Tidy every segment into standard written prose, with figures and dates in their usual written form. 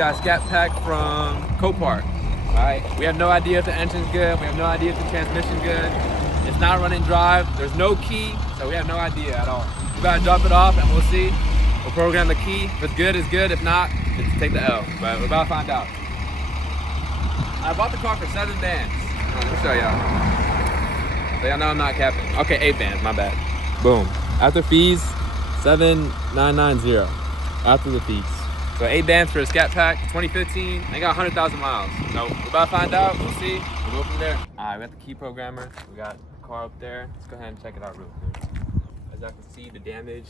got Scat Pack from Copart. Alright, we have no idea if the engine's good, we have no idea if the transmission's good. It's not running drive, there's no key, so we have no idea at all. We gotta drop it off and we'll see. We'll program the key. If it's good, it's good. If not, it's take the L. But we're about to find out. I bought the car for 7 bands. Let me show y'all. So y'all know I'm not capping. Okay, 8 bands, my bad. Boom. After fees, 7,990. After the fees. So 8 bands for a Scat Pack, 2015. I got 100,000 miles. So we're about to find out. We'll see. We'll go from there. All right, we got the key programmer. We got the car up there. Let's go ahead and check it out real quick. As y'all can see, the damage.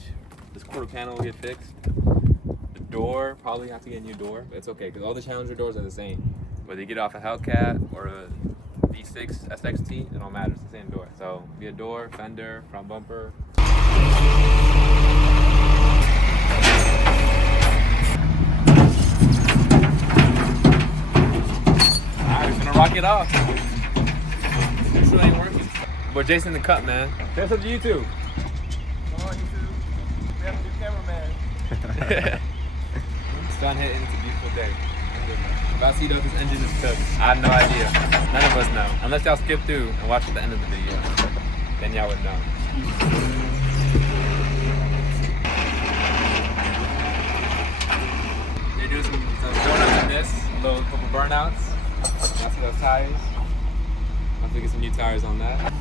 This quarter panel will get fixed. The door, probably have to get a new door, but it's okay because all the Challenger doors are the same. Whether you get off a Hellcat or a V6 SXT, it don't matter. It's the same door. So be a door, fender, front bumper. Rock it off. This really ain't working. But Jason the cut, man. Say what's up to YouTube. Come on, YouTube. We have a new cameraman. Sun hitting, it's a beautiful day. If I see though this engine is cooked, I have no idea. None of us know. Unless y'all skip through and watch at the end of the video. Then y'all would know. They're doing some burnouts in this. A couple burnouts. That's those tires. I'll have to get some new tires on that.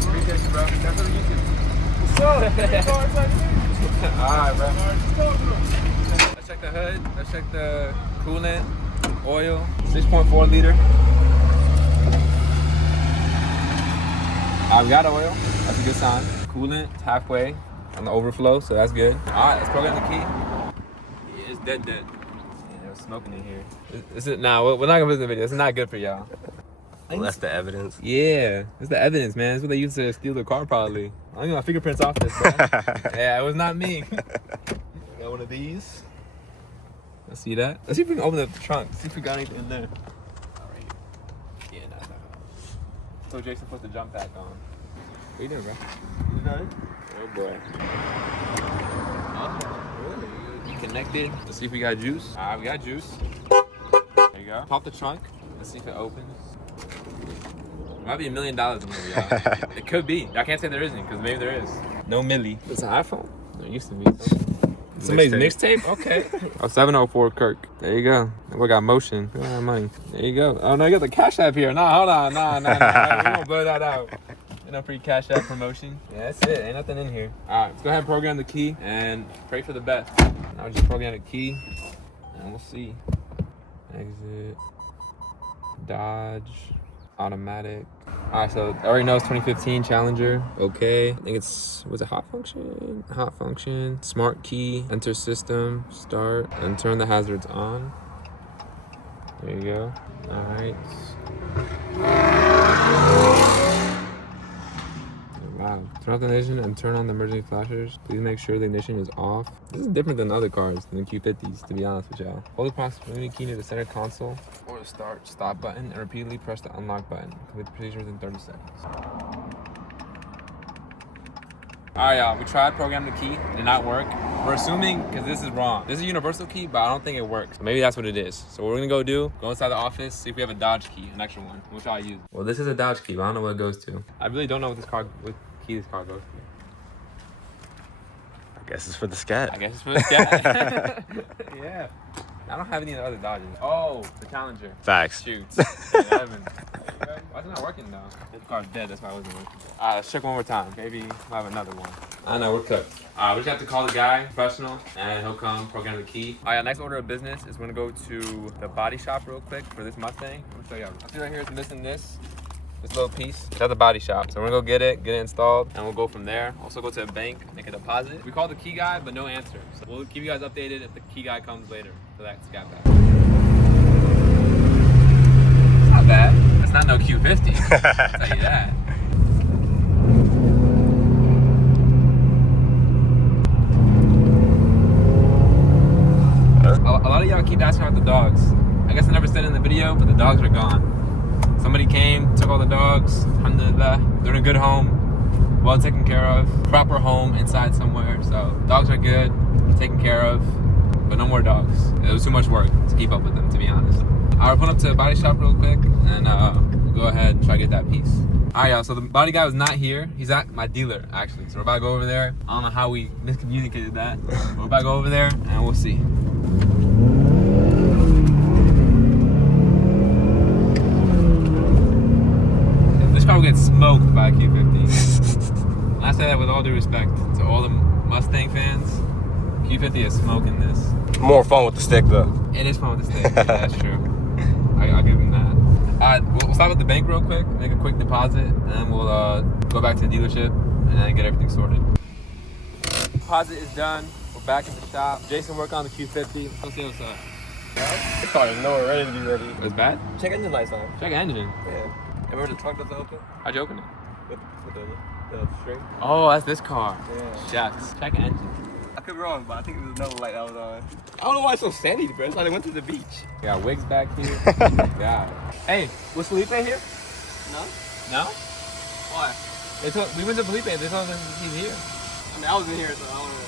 Appreciate you, bro. That's on YouTube. What's up? Alright, bro. Let's check the hood. Let's check the coolant, oil. 6.4 liter. We got oil. That's a good sign. Coolant halfway on the overflow, so that's good. Alright, let's program the key. Yeah, it's dead. Yeah, there's smoking in here. Is it? Nah, we're not gonna put this in the video. It's not good for y'all. Well, that's the evidence. Yeah, it's the evidence, man. It's what they used to steal the car, probably. I don't get my fingerprints off this, bro. Yeah, it was not me. Got one of these. Let's see that. Let's see if we can open up the trunk. See if we got anything in there. Alright. Yeah, no. So Jason put the jump pack on. What you doing, bro? You done? Oh boy. Oh, really? You connected. Let's see if we got juice. Alright, we got juice. There you go. Pop the trunk. Let's see if it opens. Might be $1 million in here, y'all. It could be. I can't say there isn't, because maybe there is. No milli. It's an iPhone. There used to be. Somebody's mixtape? Okay. Oh, 704 Kirk. There you go. We got motion. We got money. There you go. Oh no, you got the Cash App here. Nah, hold on. Nah. We gonna blur that out. No free Cash App promotion. Yeah, that's it. Ain't nothing in here. All right, let's go ahead and program the key and pray for the best. Now we just program the key and we'll see. Exit. Dodge. Automatic. All right, so I already know it's 2015 Challenger. Okay. I think it's, was it hot function? Hot function. Smart key. Enter system. Start. And turn the hazards on. There you go. All right. Wow. Turn off the ignition and turn on the emergency flashers. Please make sure the ignition is off. This is different than other cars, than the Q50s, to be honest with y'all. Hold the proximity key near the center console or the stop button and repeatedly press the unlock button. Complete the procedure within 30 seconds. Alright, y'all, we tried programming the key. It did not work. We're assuming, because this is wrong. This is a universal key, but I don't think it works. Maybe that's what it is. So what we're gonna go inside the office, see if we have a Dodge key, an extra one, which I'll use. Well, this is a Dodge key, but I don't know what it goes to. I really don't know what key this car goes to. I guess it's for the Scat. Yeah. I don't have any other Dodges. Oh, the Challenger. Facts. Shoot. Why is it not working though? This car's dead, that's why it wasn't working. Let's check one more time. Maybe we'll have another one. I know, we're cooked. We just have to call the guy, professional, and he'll come program the key. Alright, next order of business is we're gonna go to the body shop real quick for this Mustang. I'm gonna show y'all. I see right here it's missing this little piece. It's at the body shop. So we're gonna go get it installed, and we'll go from there. Also go to a bank, make a deposit. We called the key guy, but no answer. So we'll keep you guys updated if the key guy comes later for that Scat Pack. It's not bad. It's not no Q50. I'll tell you that. A lot of y'all keep asking about the dogs. I guess I never said it in the video, but the dogs are gone. Somebody came, took all the dogs. Alhamdulillah. They're in a good home. well taken care of. Proper home inside somewhere. So dogs are good, taken care of, but no more dogs. It was too much work to keep up with them, to be honest. I'll put up to the body shop real quick, and we'll go ahead and try to get that piece. All right, y'all, so the body guy was not here. He's at my dealer, actually. So we're about to go over there. I don't know how we miscommunicated that. We're about to go over there, and we'll see. This car will get smoked by a Q50. And I say that with all due respect to all the Mustang fans. Q50 is smoking this. More fun with the stick though. It is fun with the stick. Yeah, that's true. I'll give him that. Alright, we'll stop at the bank real quick, make a quick deposit, and then we'll go back to the dealership and then get everything sorted. Deposit is done. We're back at the shop. Jason worked on the Q50. Let's see what's up. This car is nowhere ready to be ready. It was bad? Check engine lights on. Check engine. Yeah. Remember the trunk doesn't open? How'd you open it? With the string? Oh, that's this car. Yeah. Shucks. Check engine. I could be wrong, but I think there's another light that was on. I don't know why it's so sandy, bro. It's like they went to the beach. We got wigs back here. God. Hey, was Felipe here? No? No? Why? We went to Felipe. They told us he's here. I mean, I wasn't here, so I don't know.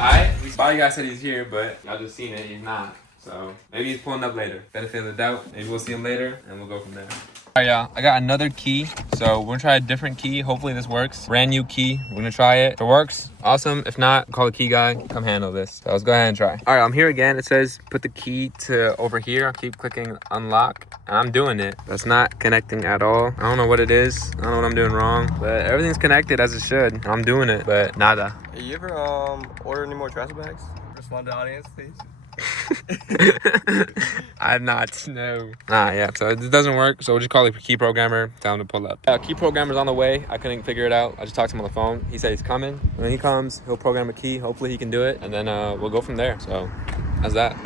Alright, body guy said he's here, but y'all just seen it. He's not. So maybe he's pulling up later. Benefit of the doubt. Maybe we'll see him later, and we'll go from there. Alright, y'all. I got another key. So we're gonna try a different key. Hopefully this works. Brand new key. We're gonna try it. If it works, awesome. If not, call the key guy. Come handle this. So let's go ahead and try. Alright, I'm here again. It says put the key to over here. I keep clicking unlock. And I'm doing it. That's not connecting at all. I don't know what it is. I don't know what I'm doing wrong. But everything's connected as it should. I'm doing it, but nada. Hey, you ever order any more trash bags? Respond to the audience, please. I'm not, no. Yeah, so it doesn't work, so we'll just call the key programmer, tell him to pull up. Key programmer's on the way. I couldn't figure it out. I just talked to him on the phone. He said he's coming. When he comes, he'll program a key. Hopefully he can do it, and then we'll go from there. So, how's that?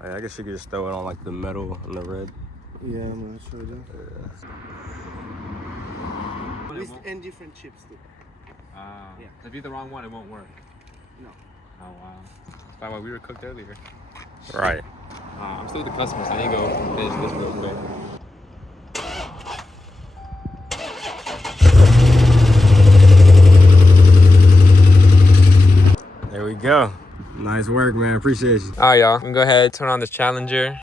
I guess you could just throw it on like the metal and the red. Yeah, I'm not sure that. And different chips too. Yeah. If you hit the wrong one, it won't work. No. Oh, wow. That's why we were cooked earlier. Right. I'm still with the customer, so I need to go finish this real quick. There we go. Nice work, man. Appreciate you. All right, y'all. I'm gonna go ahead, turn on this Challenger.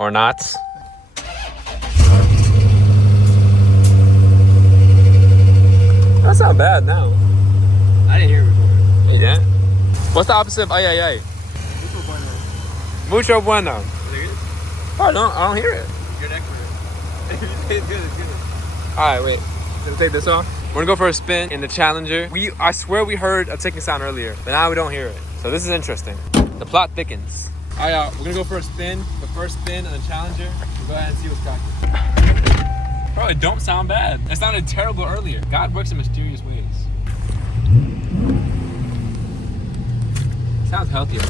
Or not. That's not bad now. I didn't hear it before. Yeah. What's the opposite of ay ay ay? Mucho bueno. Is it good? Oh, no, I don't hear it. You're an expert. It's good, it's good. All right, wait. Let's take this off. We're gonna go for a spin in the Challenger. I swear we heard a ticking sound earlier, but now we don't hear it. So this is interesting. The plot thickens. All right, y'all. We're gonna go for a spin. The first spin on the Challenger. We'll go ahead and see what's cracking. Bro, it don't sound bad. It sounded terrible earlier. God works in mysterious ways. It sounds healthier.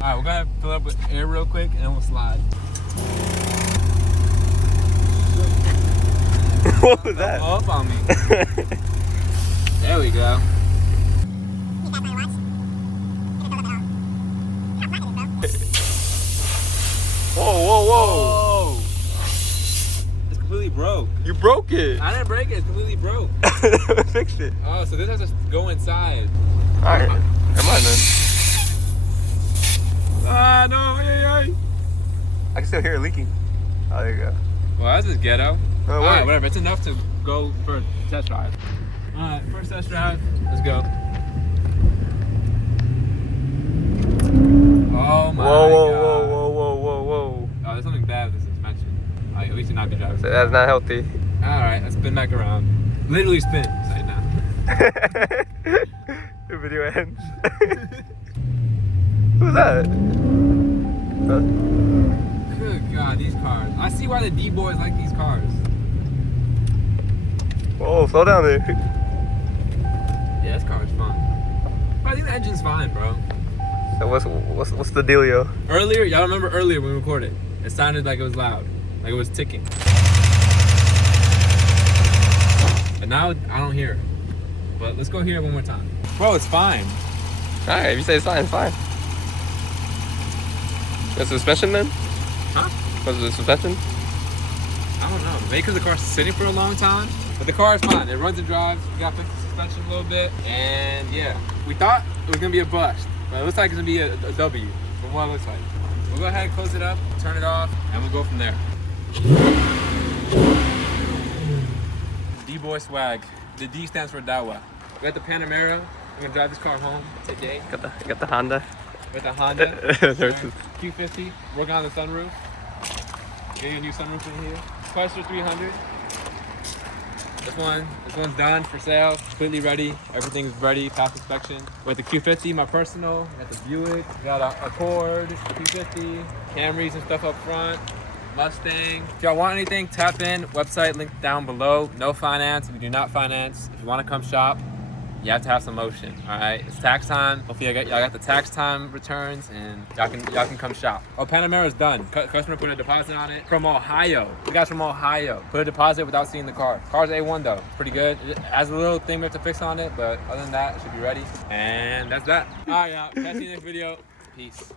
All right, we're gonna fill it up with air real quick, and then we'll slide. What was that? Up on me. There we go. Whoa, whoa, whoa. Oh. It's completely broke. You broke it. I didn't break it, it's completely broke. Fixed it. Oh, so this has to go inside. Alright. Never mind then. Ah, no, ay. I can still hear it leaking. Oh, there you go. Well, that's just ghetto. Oh, Alright, wait. whatever, it's enough to go for a test drive. Alright, first test drive, let's go. Oh my Whoa, whoa, God. whoa, whoa, whoa, whoa, whoa. Oh, there's something bad with this suspension. Like, at least you're not be driving. So that's not healthy. Alright, let's spin back around. Literally spin. Say it now. The video ends. Who's that? Good God, these cars. I see why the D-boys like these cars. Whoa, slow down there. Yeah, this car is fun. But I think the engine's fine, bro. So what's the dealio? Earlier, y'all remember earlier when we recorded, it sounded like it was loud, like it was ticking. But now I don't hear it. But let's go hear it one more time. Bro, it's fine. Alright, if you say it's fine, it's fine. The suspension then? Huh? Was it the suspension? I don't know. Maybe because the car's sitting for a long time. But the car is fine. It runs and drives. We got to fix the suspension a little bit. And yeah, we thought it was going to be a bust. But it looks like it's going to be a W from what it looks like. We'll go ahead and close it up, turn it off, and we'll go from there. D-Boy swag. The D stands for Dawa. We got the Panamera. I'm going to drive this car home today. Got the Honda. With the Honda. Q50. Working on the sunroof. Getting a new sunroof in here. Chrysler 300. This one's done for sale. Completely ready. Everything's ready. Past inspection. With the Q50, my personal. Got the Buick. Got a Accord. Q50. Camrys and stuff up front. Mustang. If y'all want anything, tap in. Website linked down below. No finance. We do not finance. If you want to come shop, you have to have some motion. All right, it's tax time. Hopefully y'all got the tax time returns and y'all can come shop. Oh, Panamera's done. Customer put a deposit on it from Ohio. The guys from Ohio put a deposit without seeing the car. Car's A1 though, pretty good. It has a little thing we have to fix on it, but other than that, it should be ready. And that's that. All right, y'all. Catch you in the next video. Peace.